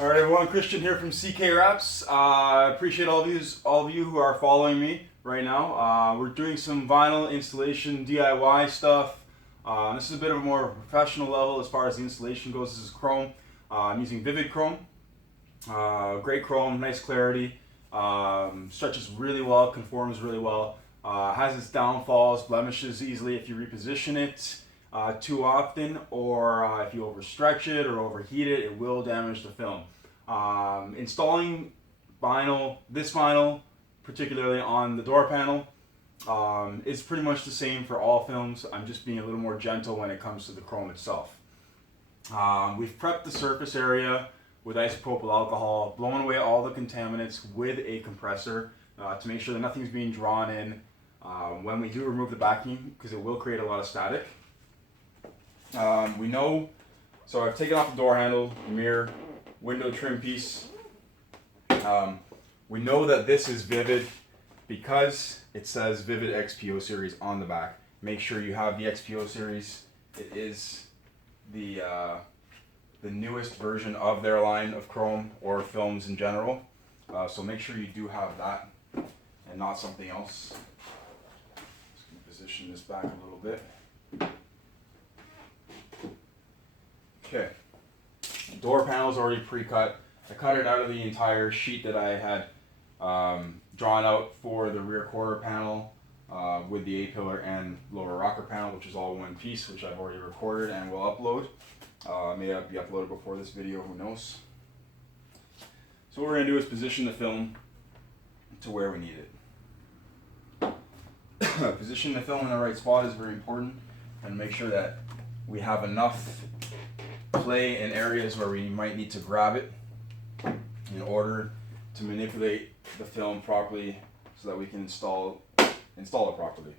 All right, everyone. Christian here from CK Wraps. I appreciate all of you who are following me right now. We're doing some vinyl installation DIY stuff. This is a bit of a more professional level as far as the installation goes. This is chrome. I'm using Vivid Chrome. Great chrome, nice clarity. Stretches really well, conforms really well. Has its downfalls, blemishes easily if you reposition it too often, or if you overstretch it or overheat it, it will damage the film. Installing this vinyl, particularly on the door panel, is pretty much the same for all films. I'm just being a little more gentle when it comes to the chrome itself. We've prepped the surface area with isopropyl alcohol, blowing away all the contaminants with a compressor to make sure that nothing's being drawn in when we do remove the backing, because it will create a lot of static. So I've taken off the door handle, mirror, window trim piece. We know that this is Vivid because it says Vivid XPO series on the back. Make sure you have the XPO series. It is the newest version of their line of chrome or films in general. So make sure you do have that and not something else. Just gonna position this back a little bit. Okay, door panel is already pre-cut. I cut it out of the entire sheet that I had drawn out for the rear quarter panel with the A-pillar and lower rocker panel, which is all one piece, which I've already recorded and will upload. May be uploaded before this video, who knows. So what we're going to do is position the film to where we need it. Position the film in the right spot is very important, and make sure that we have enough play in areas where we might need to grab it in order to manipulate the film properly so that we can install it properly.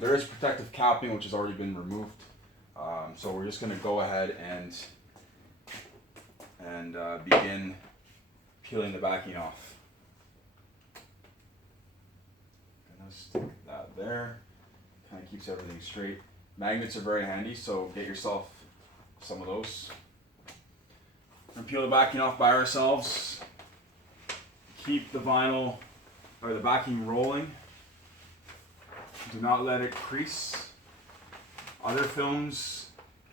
There is protective capping which has already been removed, so we're just going to go ahead and begin peeling the backing off. Gonna stick that there, kind of keeps everything straight. Magnets are very handy, so get yourself some of those. We're going to peel the backing off by ourselves. Keep the vinyl or the backing rolling. Do not let it crease. Other films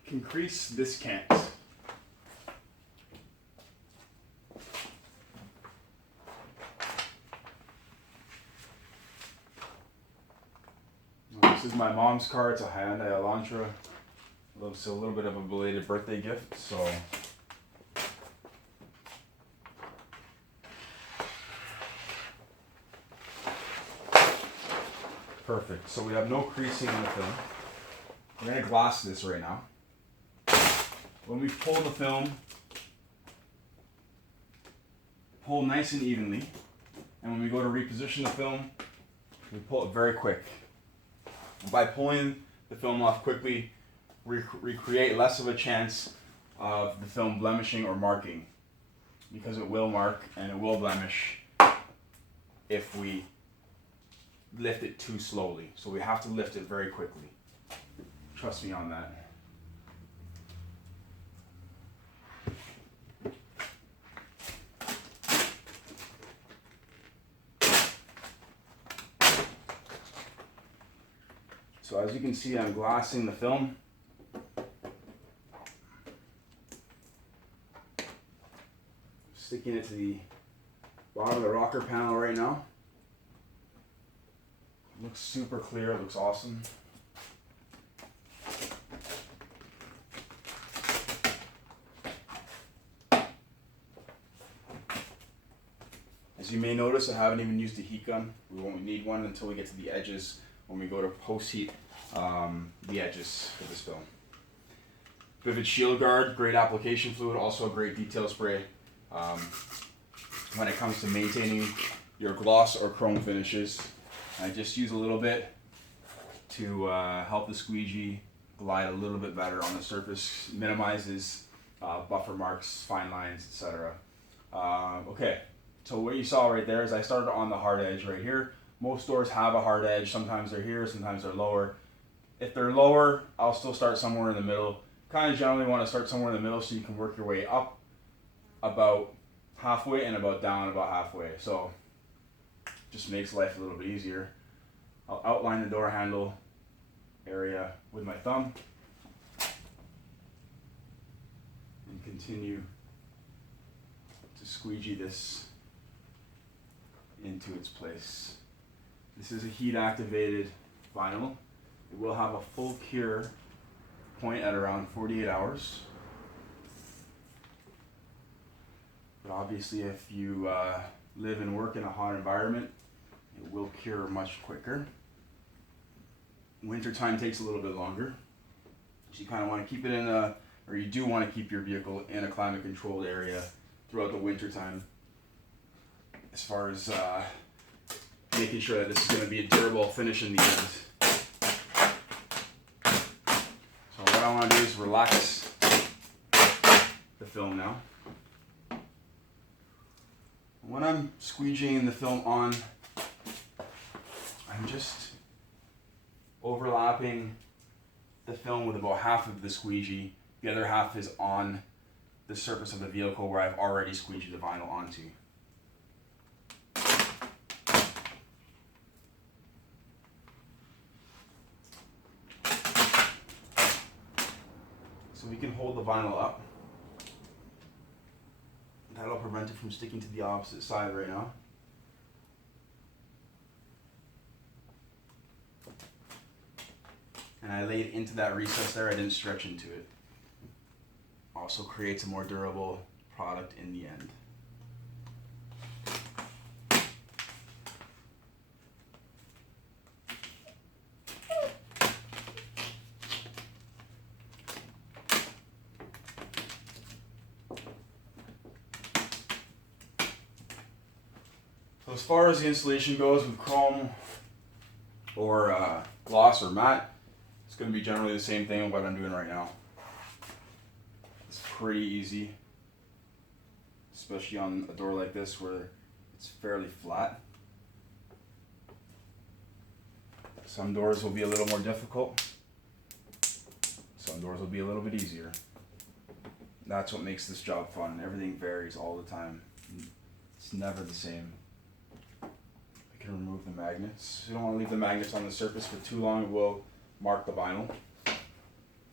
can crease, this can't. This is my mom's car. It's a Hyundai Elantra. It's a little bit of a belated birthday gift, so perfect. So we have no creasing in the film. We're going to glass this right now. When we pull the film, pull nice and evenly, and when we go to reposition the film, we pull it very quick. By pulling the film off quickly, we create less of a chance of the film blemishing or marking, because it will mark and it will blemish if we lift it too slowly. So we have to lift it very quickly. Trust me on that. So as you can see, I'm glassing the film. Sticking it to the bottom of the rocker panel right now. It looks super clear, it looks awesome. As you may notice, I haven't even used a heat gun. We won't need one until we get to the edges when we go to post heat the edges for this film. Vivid Shield Guard, great application fluid, also a great detail spray when it comes to maintaining your gloss or chrome finishes. I just use a little bit to help the squeegee glide a little bit better on the surface, minimizes buffer marks, fine lines, etc. Okay, so what you saw right there is I started on the hard edge right here. Most doors have a hard edge, sometimes they're here, sometimes they're lower. If they're lower, I'll still start somewhere in the middle. Kind of generally want to start somewhere in the middle so you can work your way up about halfway and about down about halfway. So just makes life a little bit easier. I'll outline the door handle area with my thumb and continue to squeegee this into its place. This is a heat activated vinyl. It will have a full cure point at around 48 hours. But obviously if you live and work in a hot environment, it will cure much quicker. Winter time takes a little bit longer. So you kind of want to keep it or you do want to keep your vehicle in a climate controlled area throughout the winter time, as far as making sure that this is going to be a durable finish in the end. So what I want to do is relax the film now. When I'm squeegeeing the film on, I'm just overlapping the film with about half of the squeegee. The other half is on the surface of the vehicle where I've already squeegeed the vinyl onto. So we can hold the vinyl up. That'll prevent it from sticking to the opposite side right now. And I laid into that recess there, I didn't stretch into it. Also creates a more durable product in the end. So as far as the installation goes with chrome or gloss or matte, it's going to be generally the same thing with what I'm doing right now. It's pretty easy, especially on a door like this where it's fairly flat. Some doors will be a little more difficult. Some doors will be a little bit easier. That's what makes this job fun. Everything varies all the time. It's never the same. I can remove the magnets. You don't want to leave the magnets on the surface for too long. It will mark the vinyl.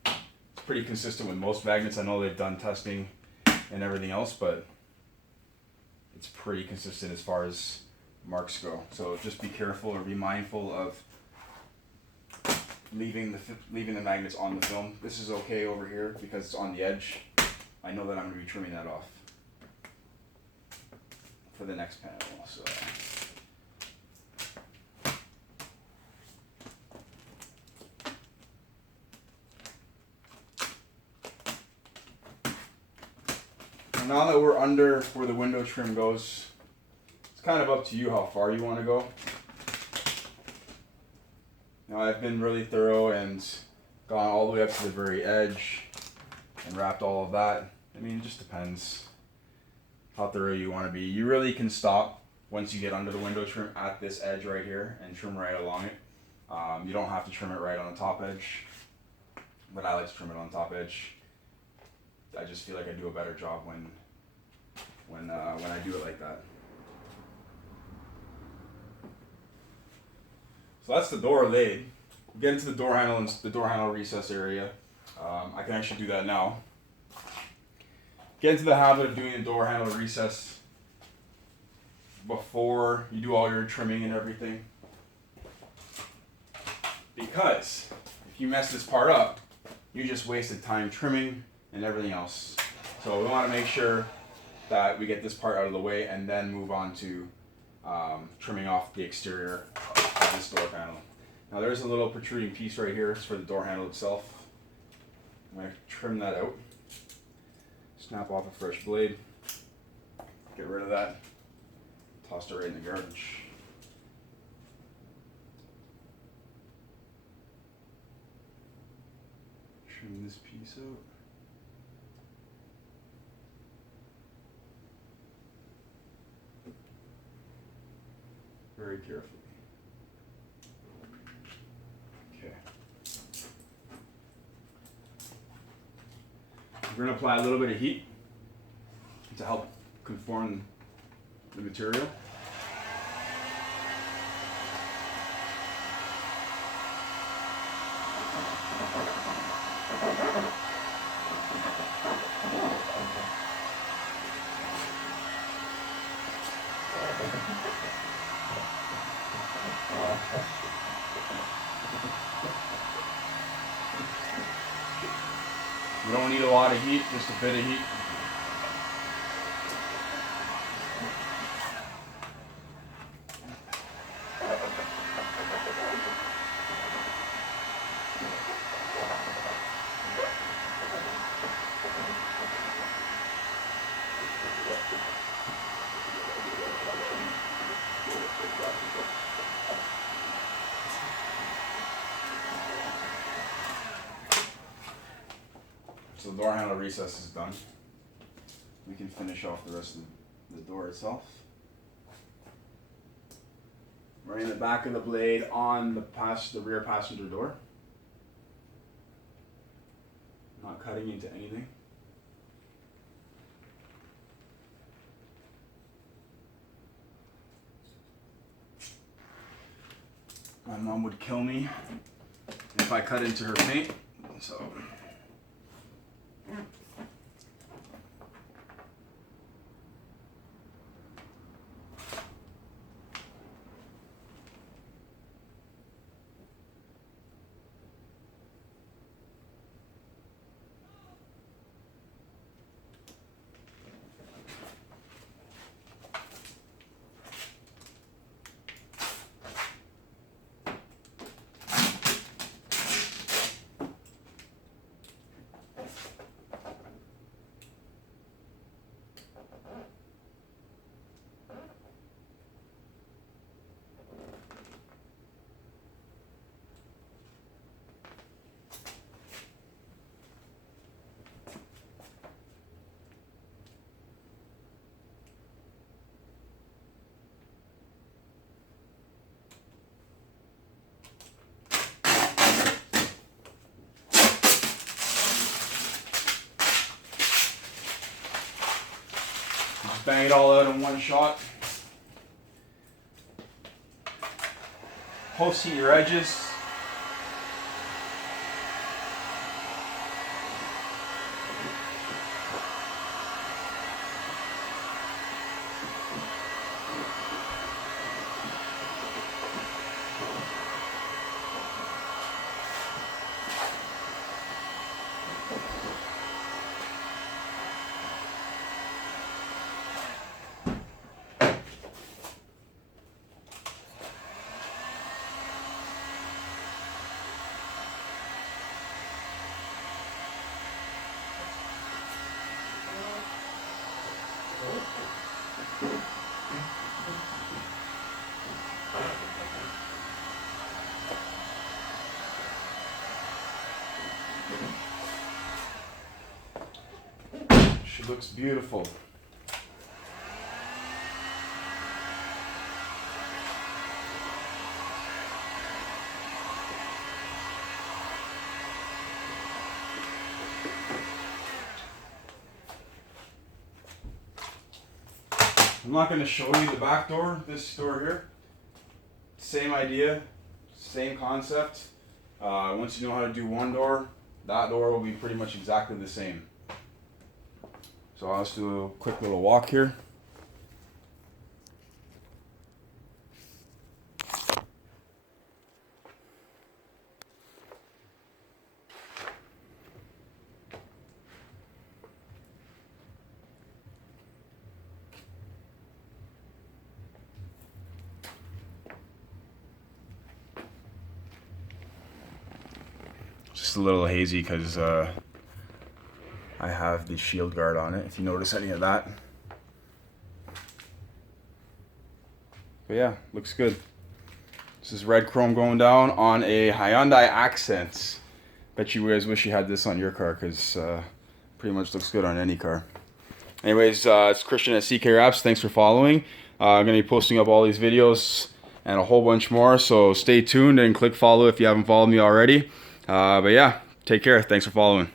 It's pretty consistent with most magnets. I know they've done testing and everything else, but it's pretty consistent as far as marks go. So just be careful or be mindful of leaving the magnets on the film. This is okay over here because it's on the edge. I know that I'm going to be trimming that off for the next panel. So now that we're under where the window trim goes, it's kind of up to you how far you want to go. Now I've been really thorough and gone all the way up to the very edge and wrapped all of that. I mean, it just depends how thorough you want to be. You really can stop once you get under the window trim at this edge right here and trim right along it. You don't have to trim it right on the top edge, but I like to trim it on the top edge. I just feel like I do a better job when I do it like that. So that's the door laid. We'll get into the door handle and the door handle recess area. I can actually do that now. Get into the habit of doing the door handle recess before you do all your trimming and everything. Because if you mess this part up, you just wasted time trimming and everything else. So we want to make sure that we get this part out of the way and then move on to trimming off the exterior of this door panel. Now there's a little protruding piece right here. It's for the door handle itself. I'm going to trim that out. Snap off a fresh blade. Get rid of that. Toss it right in the garbage. Trim this piece out. Very carefully. Okay. We're going to apply a little bit of heat to help conform the material. You don't need a lot of heat, just a bit of heat. So the door handle recess is done. We can finish off the rest of the door itself. Running the back of the blade on the rear passenger door. Not cutting into anything. My mom would kill me if I cut into her paint, so. Bang it all out in one shot. Post heat your edges. She looks beautiful. I'm not going to show you the back door, this door here. Same idea, same concept. Once you know how to do one door, that door will be pretty much exactly the same. So I'll just do a quick little walk here. Just a little hazy because I have the shield guard on it, if you notice any of that. But yeah, looks good. This is red chrome going down on a Hyundai Accent. Bet you guys wish you had this on your car because pretty much looks good on any car. Anyways, it's Christian at CK Wraps. Thanks for following. I'm going to be posting up all these videos and a whole bunch more, so stay tuned and click follow if you haven't followed me already. But yeah, take care. Thanks for following.